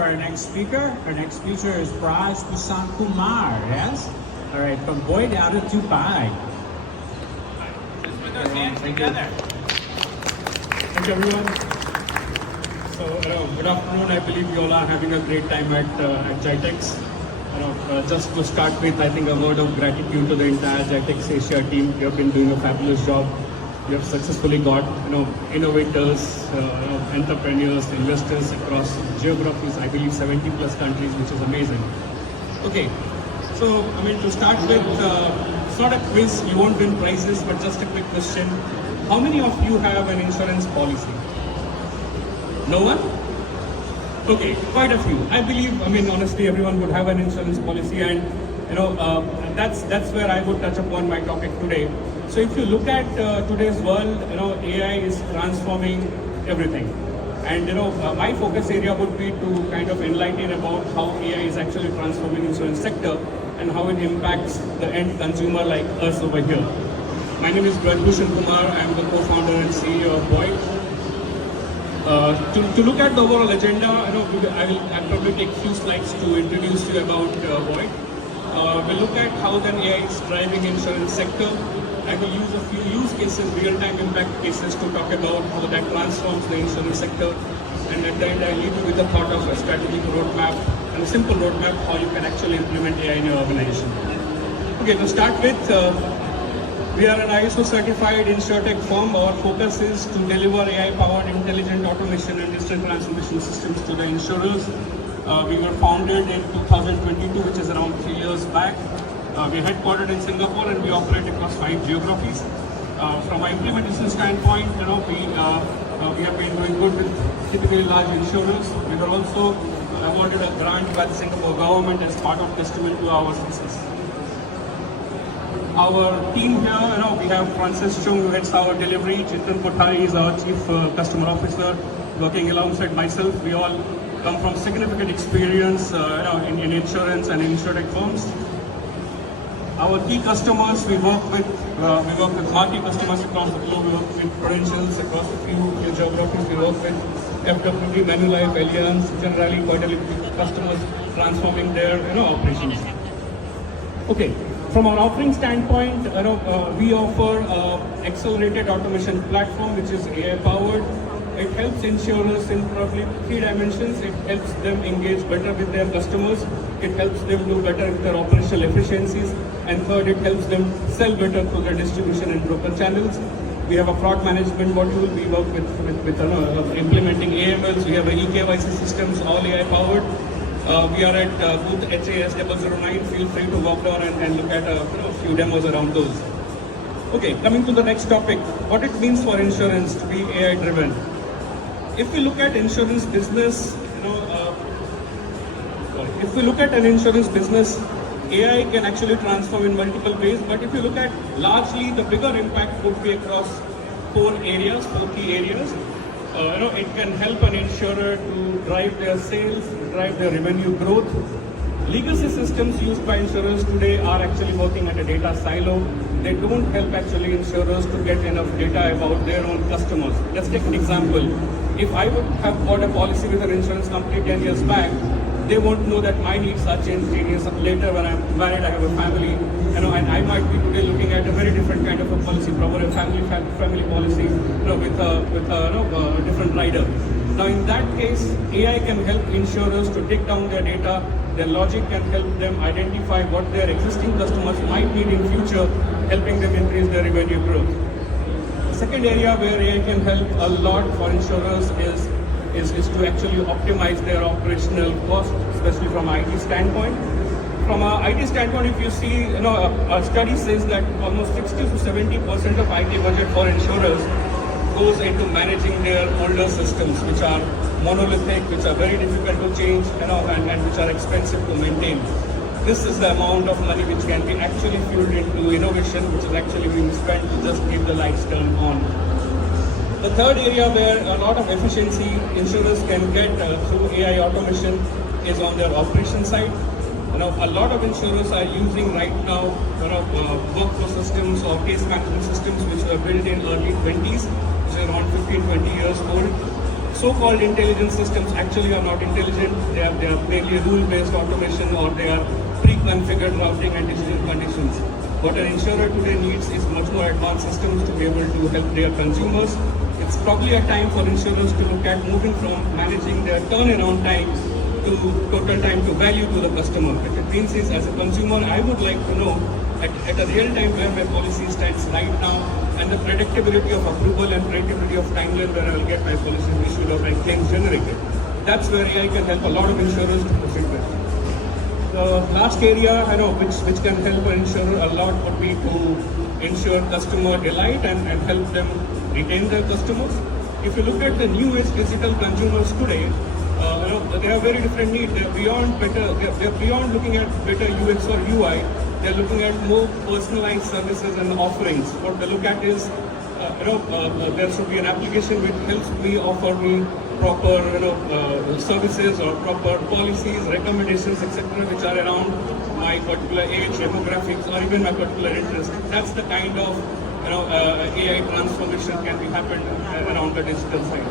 for our next speaker. Our next speaker is Braj B Kumar, yes? All right, from BOIT out of Dubai. Let's put those hands together. Thank you, everyone. So, good afternoon. I believe you all are having a great time at GITEX. Just to start with, I think a word of gratitude to the entire GITEX Asia team. You have been doing a fabulous job. You have successfully got, innovators, entrepreneurs, investors across geographies. I believe 70 plus countries, which is amazing. Okay, so to start with, it's not a quiz. You won't win prizes, but just a quick question. How many of you have an insurance policy? No one? Okay, quite a few. I believe, honestly, everyone would have an insurance policy, and that's where I would touch upon my topic today. So if you look at today's world, AI is transforming everything, and my focus area would be to kind of enlighten about how AI is actually transforming insurance sector and how it impacts the end consumer like us over here. My name is Braj B Kumar. I am the co-founder and CEO of BOIT. To look at the overall agenda, I'll probably take a few slides to introduce you about BOIT. We'll look at how then AI is driving insurance sector. I will use a few use cases, real-time impact cases to talk about how that transforms the insurance sector. And at the end, I'll leave you with the thought of a strategic roadmap and a simple roadmap how you can actually implement AI in your organization. Okay, to start with, we are an ISO certified insurtech firm. Our focus is to deliver AI-powered intelligent automation and digital transformation systems to the insurers. We were founded in 2022, which is around 3 years back. We're headquartered in Singapore and we operate across 5 geographies. From an implementation standpoint, we have been doing good with typically large insurers. We were also awarded a grant by the Singapore government as part of testament to our success. Our team here, we have Francis Chung, who heads our delivery. Chitan Kothari is our Chief Customer Officer, working alongside myself. We all come from significant experience in insurance and insurtech firms. Our key customers, we work with marquee customers across the globe. We work with Prudentials across a few geographies. We work with FWD, Manulife, Allianz, generally quite a few customers transforming their operations. Okay. From our offering standpoint, we offer accelerated automation platform which is AI powered. It helps insurers in probably 3 dimensions. It helps them engage better with their customers. It helps them do better with their operational efficiencies. And third, it helps them sell better through their distribution and broker channels. We have a fraud management module. We work with implementing AMLs. We have a eKYC systems, all AI powered. We are at booth HAS 009. Feel free to walk down and look at a few demos around those. Okay, coming to the next topic, what it means for insurance to be AI driven. If we look at insurance business, if we look at an insurance business, AI can actually transform in multiple ways. But if you look at largely, the bigger impact would be across 4 key areas. It can help an insurer to drive their sales, drive their revenue growth. Legacy systems used by insurers today are actually working at a data silo. They don't help actually insurers to get enough data about their own customers. Let's take an example. If I would have bought a policy with an insurance company 10 years back, they won't know that my needs are changed 10 years later when I'm married, I have a family, and I might be today looking at a very different kind of a policy, probably a family policy, with a different rider. Now in that case, AI can help insurers to take down their data. Their logic can help them identify what their existing customers might need in future, helping them increase their revenue growth. The second area where AI can help a lot for insurers is to actually optimize their operational costs, especially from an IT standpoint. From an IT standpoint, if you see, a study says that almost 60 to 70% of IT budget for insurers goes into managing their older systems, which are monolithic, which are very difficult to change, and which are expensive to maintain. This is the amount of money which can be actually fueled into innovation, which is actually being spent to just keep the lights turned on. The third area where a lot of efficiency insurers can get through AI automation is on their operation side. A lot of insurers are using right now workflow systems or case management systems which were built in early 20s, which are around 15-20 years old. so-called intelligent systems actually are not intelligent. They are mainly rule-based automation, or they are pre-configured routing and decision conditions. What an insurer today needs is much more advanced systems to be able to help their consumers. It's probably a time for insurers to look at moving from managing their turnaround time to total time to value to the customer. What it means is, as a consumer, I would like to know at a real time where my policy stands right now, and the predictability of approval and predictability of timeline where I will get my policies issued or my claims generated. That's where AI can help a lot of insurers to proceed with. The last area I know which can help an insurer a lot would be to ensure customer delight and help them retain their customers. If you look at the new age digital consumers today, they have very different needs. They're beyond better. They're beyond looking at better UX or UI. They're looking at more personalized services and offerings. What they look at is, there should be an application which helps me offer me proper, services or proper policies, recommendations, etc., which are around my particular age, demographics, or even my particular interest. That's the kind of, AI transformation can be happened around the digital side.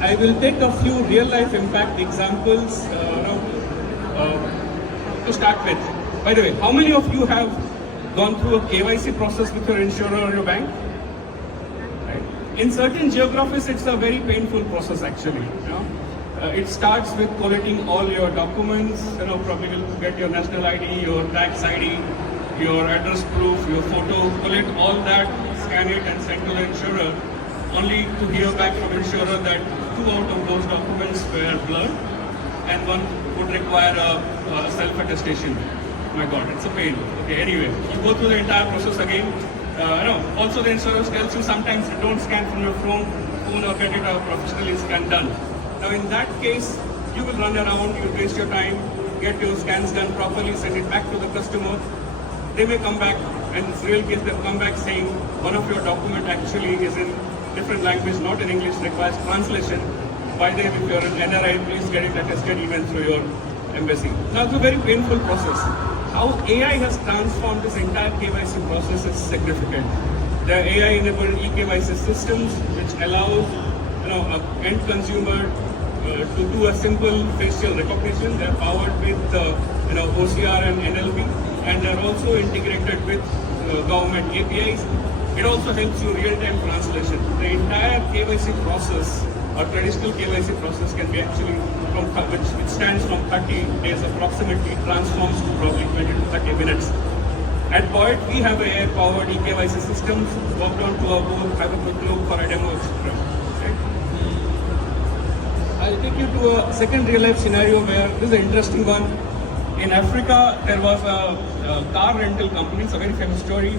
I will take a few real-life impact examples to start with. By the way, how many of you have gone through a KYC process with your insurer or your bank? Right. In certain geographies, it's a very painful process actually. It starts with collating all your documents. Probably will get your national ID, your tax ID, your address proof, your photo, collect all that, scan it, and send to the insurer. Only to hear back from insurer that 2 out of those documents were blurred, and one would require a self-attestation. My God, it's a pain. Okay, anyway, you go through the entire process again. Also the insurance tells you sometimes you don't scan from your phone or get it professionally scanned done. Now in that case, you will run around, you waste your time, get your scans done properly, send it back to the customer. They may come back, and in this real case, they'll come back saying one of your document actually is in different language, not in English, requires translation. By the way, if you're an NRI, please get it attested even through your embassy. Now it's a very painful process. How AI has transformed this entire KYC process is significant. The AI-enabled eKYC systems, which allows an end consumer to do a simple facial recognition. They're powered with OCR and NLP, and they're also integrated with government APIs. It also helps you real-time translation. The entire KYC process, or traditional KYC process, can be actually which stands from 30 days approximately, transforms to probably 20 to 30 minutes. At BOIT, we have AI-powered eKYC systems worked on to our booth. Have a quick look for a demo, etc. Okay. I'll take you to a second real-life scenario where this is an interesting one. In Africa, there was a car rental company. It's a very famous story.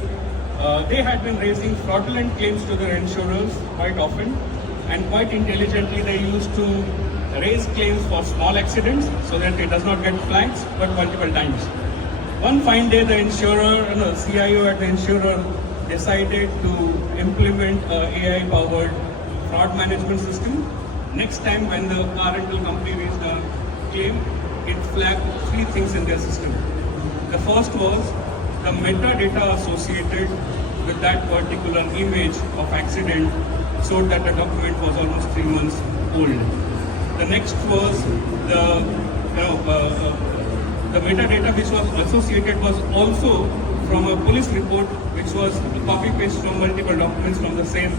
They had been raising fraudulent claims to their insurers quite often, and quite intelligently they used to raise claims for small accidents so that it does not get flags, but multiple times. One fine day, the insurer, the CIO at the insurer decided to implement an AI-powered fraud management system. Next time when the car rental company raised a claim, it flagged 3 things in their system. The first was the metadata associated with that particular image of accident showed that the document was almost 3 months old. The next was the metadata which was associated was also from a police report, which was copy-paste from multiple documents from the same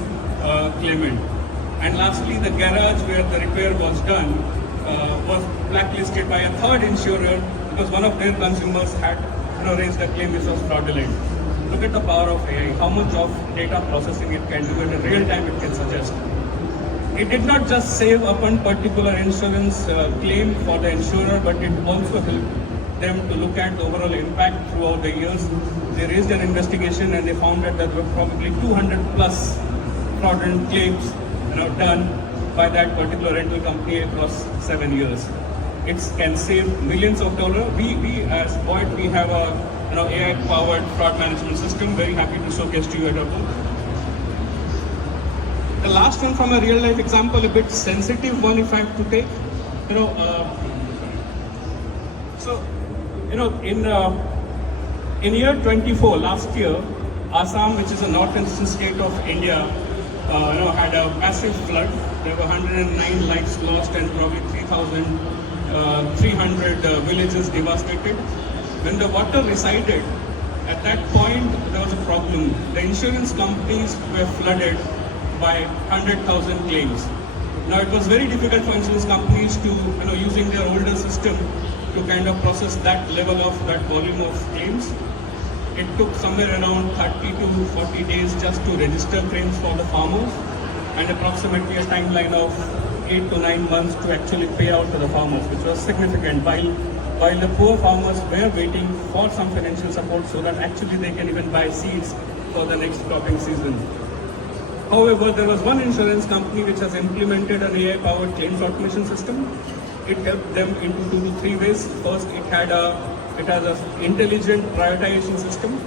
claimant. And lastly, the garage where the repair was done was blacklisted by a third insurer because one of their consumers had raised a claim which was fraudulent. Look at the power of AI, how much of data processing it can do, and in real time it can suggest. It did not just save upon particular insurance claim for the insurer, but it also helped them to look at the overall impact throughout the years. They raised an investigation and they found that there were probably 200 plus fraudulent claims done by that particular rental company across 7 years. It can save millions of dollars. We as BOIT, we have a AI-powered fraud management system. Very happy to showcase to you at our booth. The last one from a real-life example, a bit sensitive one if I have to take. In year 24, last year, Assam, which is a northeastern state of India, had a massive flood. There were 109 lives lost and probably 3,300 villages devastated. When the water receded, at that point there was a problem. The insurance companies were flooded by 100,000 claims. Now it was very difficult for insurance companies to, using their older system to kind of process that level of that volume of claims. It took somewhere around 30 to 40 days just to register claims for the farmers, and approximately a timeline of 8 to 9 months to actually pay out to the farmers, which was significant, while the poor farmers were waiting for some financial support so that actually they can even buy seeds for the next cropping season. However, there was one insurance company which has implemented an AI-powered claims automation system. It helped them in 2 to 3 ways. First, it has an intelligent prioritization system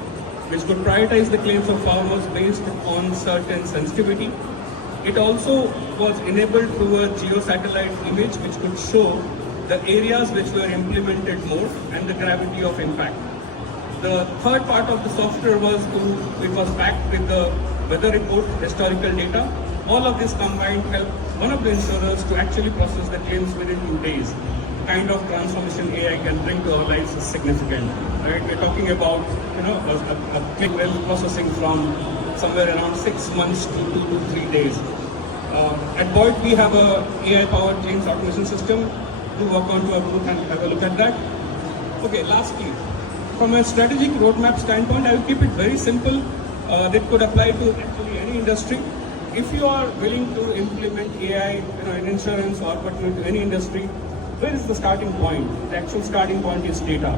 which could prioritize the claims of farmers based on certain sensitivity. It also was enabled through a geo-satellite image which could show the areas which were implemented more and the gravity of impact. The third part of the software was backed with the weather report, historical data. All of this combined helped one of the insurers to actually process the claims within 2 days. The kind of transformation AI can bring to our lives is significant. Right? We're talking about a claim processing from somewhere around 6 months to 2 to 3 days. At BOIT, we have a AI-powered claims automation system. Do walk onto our booth and have a look at that. Okay, lastly, from a strategic roadmap standpoint, I will keep it very simple. That could apply to actually any industry. If you are willing to implement AI in insurance or particularly to any industry, where is the starting point? The actual starting point is data.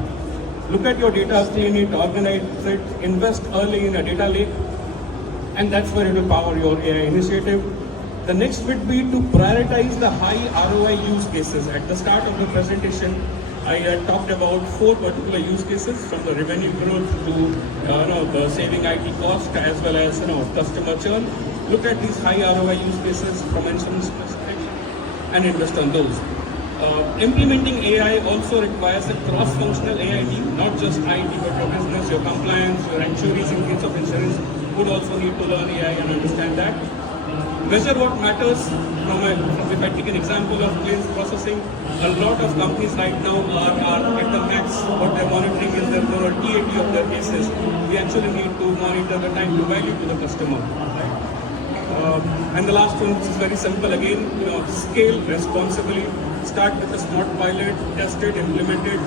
Look at your data, clean it, organize it, invest early in a data lake, and that's where it will power your AI initiative. The next would be to prioritize the high ROI use cases. At the start of the presentation, I had talked about 4 particular use cases, from the revenue growth to the saving IT cost as well as customer churn. Look at these high ROI use cases from insurance perspective and invest on those. Implementing AI also requires a cross-functional AI team, not just IT, but your business, your compliance, your actuaries in case of insurance would also need to learn AI and understand that. Measure what matters. If I take an example of claims processing, a lot of companies right now are at the max. What they're monitoring is the TAT of their cases. We actually need to monitor the time to value to the customer. Right? And the last one, which is very simple again, scale responsibly. Start with a smart pilot, test it, implement it,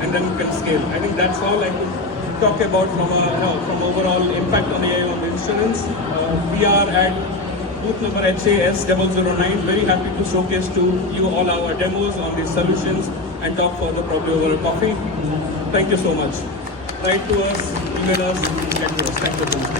and then you can scale. I think that's all I could talk about from overall impact on AI on the insurance. We are at booth number HAS009. Very happy to showcase to you all our demos on these solutions and talk further probably over a coffee. Thank you so much. Write to us, email us, get to us. Thank you so much.